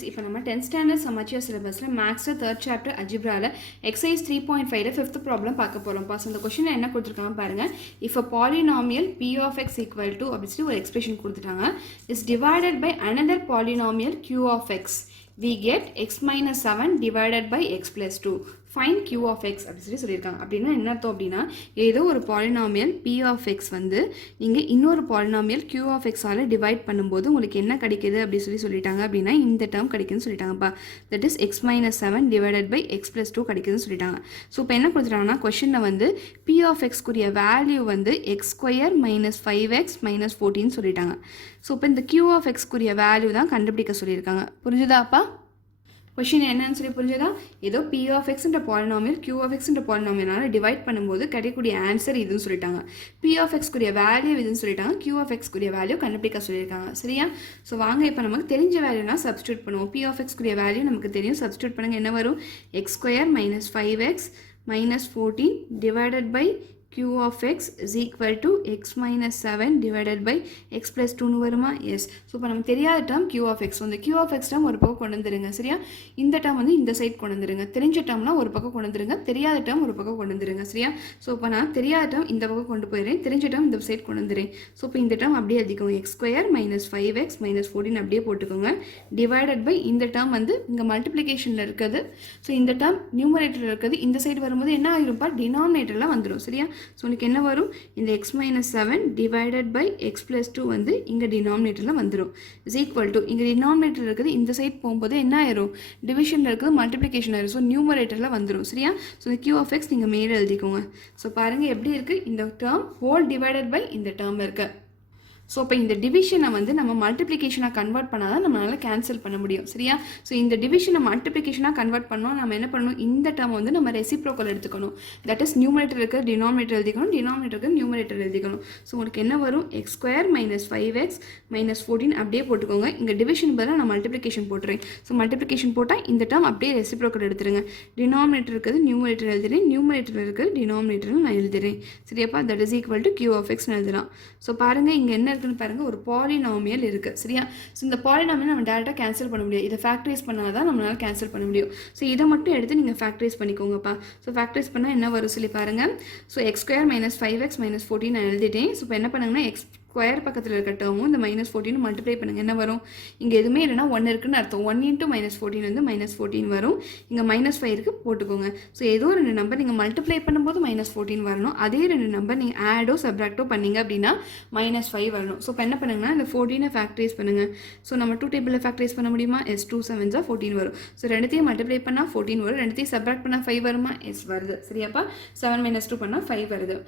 students, இப்போ நம்ம 10th standard Samacheer syllabusல mathsல 3rd chapter algebraல exercise 3.5ல 5th problem பார்க்க போறோம். பாஸ் அந்த क्वेश्चन என்ன கொடுத்திருக்காங்க பாருங்க. If a polynomial p of x equal to அப்படி ஒரு expression கொடுத்துட்டாங்க is divided by another polynomial q of x, we get x minus 7 divided by x plus 2. Find q of x அப்படி சொல்லியிருக்காங்க. அப்படின்னா என்ன அர்த்தம் அப்படின்னா ஏதோ ஒரு பாலினாமியல் p of x வந்து நீங்கள் இன்னொரு polynomial q of x all divide பண்ணும்போது உங்களுக்கு என்ன கிடைக்குது அப்படி சொல்லிட்டாங்க அப்படின்னா இந்த டேர்ம் கிடைக்குதுன்னு சொல்லிட்டாங்கப்பா. That is x minus 7 divided by x plus 2 கிடைக்குதுன்னு சொல்லிட்டாங்க. ஸோ இப்போ என்ன கொடுத்துட்டாங்கன்னா கொஷனில் வந்து p of x குரிய வேல்யூ வந்து x square minus 5x minus 14 சொல்லிட்டாங்க. ஸோ இப்போ இந்த q of x குரிய வேல்யூ தான் கண்டுபிடிக்க சொல்லியிருக்காங்க. புரிஞ்சுதாப்பா? கொஷின் என்னன்னு சொல்லி புரிஞ்சதா? ஏதோ p of x என்ற பாலினாமியல் q of x என்ற பாலினாமியலால டிவைட் பண்ணும்போது கிடைக்கக்கூடிய ஆன்சர் இதுன்னு சொல்லிட்டாங்க. p of x குரிய வேல்யூ இதுன்னு சொல்லிட்டாங்க. q of x குரிய வேல்யூ கண்டுபிடிக்க சொல்லியிருக்காங்க. சரியா? ஸோ வாங்க இப்போ நமக்கு தெரிஞ்ச வேல்யூனா சப்ஸ்டியூட் பண்ணுவோம். p of x குரிய வேல்யூ நமக்கு தெரியும். சப்ஸ்டியூட் பண்ணுங்க. என்ன வரும்? x square minus 5x minus 14 divided by q of x is equal to x minus 7 divided by x plus 2 வருமா? எஸ். ஸோ இப்போ நமக்கு தெரியாத டேர்ம் q of x. இந்த q of x டேர்ம் ஒரு பக்கம் கொண்டு வந்துருங்க. சரியா? இந்த டேர்ம் வந்து இந்த சைட் கொண்டு வந்துருங்க. தெரிஞ்ச டேர்ம்னா ஒரு பக்கம் கொண்டு வந்துருங்க. தெரியாத டேர்ம் ஒரு பக்கம் கொண்டு வந்துருங்க. சரியா? ஸோ இப்போ நான் தெரியாத டேர்ம் இந்த பக்கம் கொண்டு போயிடுறேன். தெரிஞ்ச டேர்ம் இந்த சைட் கொண்டு வந்துடுறேன். ஸோ இப்போ இந்த டேர்ம் அப்படியே எழுதிக்கோங்க. x square minus 5x minus 14 அப்படியே போட்டுக்கோங்க. டிவைடட் பை இந்த டேர்ம் வந்து இங்கே மல்டிப்ளிகேஷனில் இருக்குது. ஸோ இந்த டேர்ம் நியூமரேட்டரில் இருக்குது. இந்த சைடு வரும்போது என்ன ஆகிருப்பா? டினாமினேட்டரில் வந்துடும். சரியா? ஸோ உனக்கு என்ன வரும்? இந்த x minus 7 divided by x plus 2 வந்து இங்கே டினாமினேட்டரில் வந்துடும். இஸ் ஈக்குவல் டு இங்கே டினாமினேட்டர் இருக்குது. இந்த சைட் போகும்போது என்ன ஆயிரும்? டிவிஷனில் இருக்குது, மல்டிப்ளிகேஷன் ஆயிரும். ஸோ நியூமரேட்டரில் வந்துடும். சரியா? ஸோ இந்த q of x நீங்கள் மேலே எழுதிக்கோங்க. ஸோ பாருங்கள் எப்படி இருக்குது? இந்த டேர்ம் ஹோல் டிவைடட் பை இந்த டேர்ம் இருக்குது. ஸோ இப்போ இந்த டிவிஷனை வந்து நம்ம மல்டிப்ளிகேஷனாக கன்வெர்ட் பண்ணால் தான் நம்மளால் கேன்சல் பண்ண முடியும். சரியா? ஸோ இந்த டிவிஷனை மல்டிப்ளிகேஷனாக கன்வெர்ட் பண்ணோம். நம்ம என்ன பண்ணணும்? இந்த டேர்ம் வந்து நம்ம ரெசிப்ரோக்கல் எடுத்துக்கணும். தட் இஸ் நியூமரேட்டர் இருக்க டினாமினேட்டர் எழுதிக்கணும், டினாமினேட்டருக்கு நியூமரேட்டர் எழுதிக்கணும். ஸோ உங்களுக்கு என்ன வரும்? X square minus 5x minus 14 அப்படியே போட்டுக்கோங்க. இங்கே டிவிஷன் பதிலாக நான் மல்டிப்ளிகேஷன் போட்டுறேன். ஸோ மல்டிப்ளிகேஷன் போட்டால் இந்த டேர்ம் அப்படியே ரெசிப்ரோக்கல் எடுத்துருங்க. டினாமினேட்டர் இருக்குது நியூமரேட்டர் எழுதுறேன், நியூமரேட்டர் இருக்குது டினாமினேட்டர் நான் எழுதுறேன். சரியாப்பா? That is equal to q of x எழுதலாம். ஸோ பாருங்கள் இங்கே என்ன பாருங்க, ஒரு பாலினாமியல் இருக்கு. சரியா? ஸோ இந்த பாலினாமியல் நம்ம டேரெக்டாக கேன்சல் பண்ண முடியாது. இதை ஃபேக்டரைஸ் பண்ணால் தான் நம்மளால கேன்சல் பண்ண முடியும். ஸோ இதை மட்டும் எடுத்து நீங்கள் ஃபேக்டரைஸ் பண்ணிக்கோங்கப்பா. ஸோ ஃபேக்டரைஸ் பண்ணால் என்ன வரும் சொல்லி பாருங்க. So X square minus 5x minus 14 நான் எழுதிட்டேன். ஸோ இப்போ என்ன பண்ணுங்கன்னா எக்ஸ் ஸ்கொயர் பக்கத்தில் இருக்க டேர்மும் இந்த மைனஸ் 14 மல்டிப்ளை பண்ணுங்கள். என்ன வரும்? இங்கே எதுவுமே இல்லைனா 1 இருக்குன்னு அர்த்தம். 1 இன்ட்டு மைனஸ் 14 வந்து மைனஸ் 14 வரும். இங்கே மைனஸ் 5 இருக்குது போட்டுக்கோங்க. ஸோ ஏதோ ரெண்டு நம்பர் நீங்கள் மல்டிப்ளை பண்ணும்போது மைனஸ் 14 வரணும். அதே ரெண்டு நம்பர் நீங்கள் ஆடோ சப்ராக்டோ பண்ணிங்க அப்படின்னா மைனஸ் 5 வரணும். ஸோ இப்போ என்ன பண்ணுங்கன்னா இந்த 14 ஃபேக்டரைஸ் பண்ணுங்கள். ஸோ நம்ம 2 டேபிளில் ஃபேக்டரைஸ் பண்ண முடியுமா? எஸ். 2 7s 14 வரும். ஸோ ரெண்டுத்தையும் மல்டிப்ளை பண்ணால் 14 வரும். ரெண்டுத்தையும் சப்ராக்ட் பண்ணால் 5 வருமா? எஸ் வருது. சரியாப்பா? 7 minus 2 பண்ணால் 5 வருது.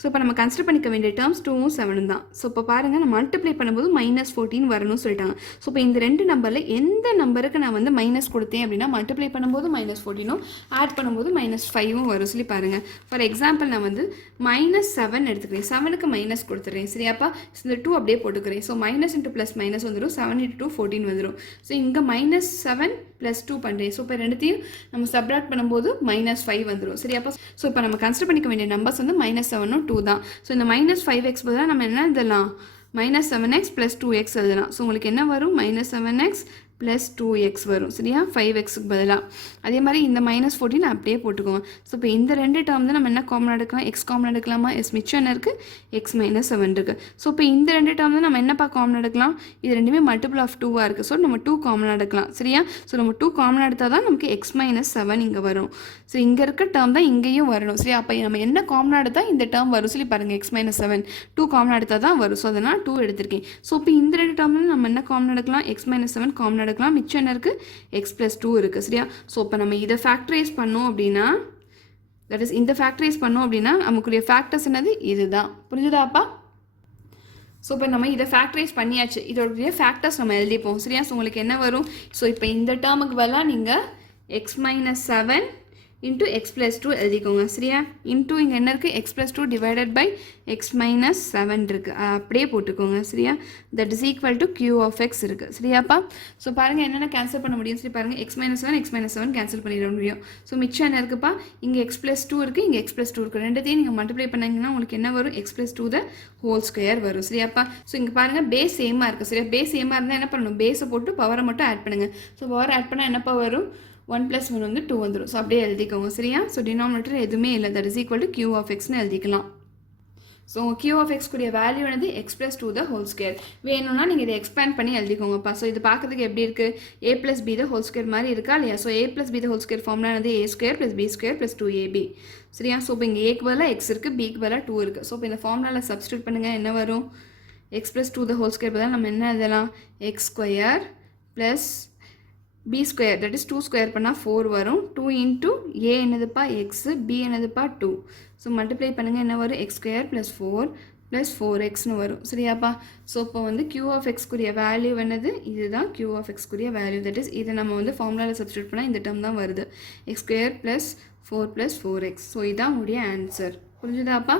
ஸோ இப்போ நம்ம கன்சிடர் பண்ணிக்க வேண்டிய டேர்ம்ஸ் 2ம் 7 தான். ஸோ இப்போ பாருங்கள், நான் மல்டிப்ளை பண்ணும்போது மைனஸ் 14 வரணும்னு சொல்லிட்டாங்க. ஸோ இப்போ இந்த ரெண்டு நம்பரில் எந்த நம்பருக்கு நான் வந்து மைனஸ் கொடுத்தேன் அப்படின்னா மல்டிப்ளை பண்ணும்போது மைனஸ் 14ம் ஆட் பண்ணும்போது மைனஸ் 5ம் வரும் சொல்லி பாருங்கள். ஃபார் எக்ஸாம்பிள் நான் வந்து மைனஸ் 7 எடுத்துக்கிறேன். 7க்கு மைனஸ் கொடுத்துட்றேன். சரியாப்பா? இந்த 2 அப்படியே போட்டுக்கிறேன். So minus into plus minus வந்துடும். 7 into 2 14 வந்துடும். ஸோ இங்கே மைனஸ் 7 + 2 பண்ணுறேன். ஸோ இப்போ ரெண்டுத்தையும் நம்ம சப்ராக்ட் பண்ணும்போது மைனஸ் 5 வந்துடும். சரியாப்பா? ஸோ இப்போ நம்ம கன்சிடர் பண்ணிக்க வேண்டிய நம்பர்ஸ் வந்து மைனஸ் 7ம் 2 தான். ஸோ இந்த மைனஸ் 5x பதிலாக நம்ம என்ன எழுதலாம்? மைனஸ் 7x + 2x எழுதலாம். ஸோ உங்களுக்கு என்ன வரும்? மைனஸ் 7x + 2x வரும். சரியா? 5xக்கு பதிலாக. அதே மாதிரி இந்த மைனஸ் 14 அப்படியே போட்டுக்கோங்க. ஸோ இப்போ இந்த ரெண்டு டேர்ம் தான் நம்ம என்ன காமன் எடுக்கலாம்? எக்ஸ் காமன் எடுக்கலாமா? எஸ். மிச்சம் என்ன இருக்குது? x minus 7 இருக்குது. ஸோ இப்போ இந்த ரெண்டு டேர்ம் தான் நம்ம என்னப்பா காமன் எடுக்கலாம்? இது ரெண்டுமே மல்டிபிள் ஆஃப் 2 இருக்குது. ஸோ நம்ம 2 காமன் எடுக்கலாம். சரியா? ஸோ நம்ம 2 காமன் எடுத்தால் தான் நமக்கு x minus 7 இங்கே வரும். ஸோ இங்கே இருக்க டேர்ம் தான் இங்கேயும் வரணும். சரியா? அப்போ நம்ம என்ன காமன் எடுத்தால் இந்த டேர்ம் வரும் சொல்லி பாருங்கள். x minus 7 2 காமன் எடுத்தால் தான் வரும். ஸோ அதனால் 2 எடுத்திருக்கேன். ஸோ இப்போ இந்த ரெண்டு டேர்ம் நம்ம என்ன காமன் எடுக்கலாம்? x minus 7 காமன் எடுக்கலாம். மிச்சம் என்ன இருக்குது? x plus 2 இருக்குது. சரியா? ஸோ இப்போ நம்ம இதை ஃபேக்டரைஸ் பண்ணோம் அப்படின்னா, தட் இஸ் இந்த ஃபேக்டரைஸ் பண்ணோம் அப்படின்னா நமக்குரிய ஃபேக்டர்ஸ் என்னது? இதுதான். புரிஞ்சுதாப்பா? ஸோ இப்போ நம்ம இதை ஃபேக்டரைஸ் பண்ணியாச்சு. இதோடைய ஃபேக்டர்ஸ் நம்ம எழுதிப்போம். சரியா? ஸோ உங்களுக்கு என்ன வரும்? ஸோ இப்போ இந்த டேர்முக்கு பதிலாக நீங்கள் x minus 7 into x plus 2 எழுதிக்கோங்க சரியா into இங்கே என்ன இருக்குது x plus 2 divided by x minus 7 இருக்குது அப்படியே போட்டுக்கோங்க சரியா that is equal to q of x இருக்குது சரியாப்பா ஸோ பாருங்கள் என்னென்ன கேன்சல் பண்ண முடியும் சரி பாருங்கள் x minus 7 கேன்சல் பண்ணிட முடியும் ஸோ மிச்சம் என்ன இருக்குப்பா இங்கே x plus 2 இருக்குது இங்கே x plus 2 இருக்குது ரெண்டுத்தையும் நீங்கள் மல்டிப்ளை பண்ணிங்கன்னா உங்களுக்கு என்ன வரும் x plus 2 the whole square வரும் சரியாப்பா ஸோ இங்கே பாருங்கள் பேஸ் சேமாக இருக்குது சரியா பேஸ் சேமாக இருந்தால் என்ன பண்ணணும் பேஸை போட்டு பவரை மட்டும் ஆட் பண்ணுங்கள் ஸோ பவர் ஆட் பண்ணால் என்னப்பா வரும் 1 plus 1 வந்து 2 வந்துடும் ஸோ அப்படியே எழுதிக்கோங்க சரியா ஸோ டினாமினேட்டர் எதுவுமே இல்லை that is equal to q of xன்னு எழுதிக்கலாம் ஸோ q of x கூடிய வேல்யூ வந்து x plus 2 the whole square வேணும்னா நீங்கள் இதை எக்ஸ்பேண்ட் பண்ணி எழுதிக்கோங்கப்பா ஸோ இது பார்க்கறதுக்கு எப்படி இருக்குது a plus b the whole square மாதிரி இருக்கா இல்லையா so a plus b the whole square formula வந்து a square plus b square plus 2ab சரியா ஸோ இப்போ இங்கே ஏக்கு பதிலாக x இருக்குது பிக்கு பதிலாக 2 இருக்குது ஸோ இப்போ இந்த ஃபார்முலாவில் சப்ஸ்டியூட் பண்ணுங்கள் என்ன வரும் x plus 2 the whole square பதிலாக நம்ம என்ன எழுதலாம் x square plus b square that is 2 square பண்ணா 4 வரும் 2 into a என்னதுப்பா x b என்னதுப்பா 2 ஸோ மல்டிப்ளை பண்ணுங்கள் என்ன வரும் x square plus 4 plus 4xன்னு வரும் சரியாப்பா ஸோ இப்போ வந்து q of x கூடிய வேல்யூ என்னது இதுதான் q of x கூடிய வேல்யூ தட் இஸ் இதை நம்ம வந்து ஃபார்முலாவில் சப்ஸ்டியூட் பண்ணால் இந்த டேர்ம் தான் வருது x square plus 4 plus 4x so இதான் உடைய ஆன்சர் புரிஞ்சுதாப்பா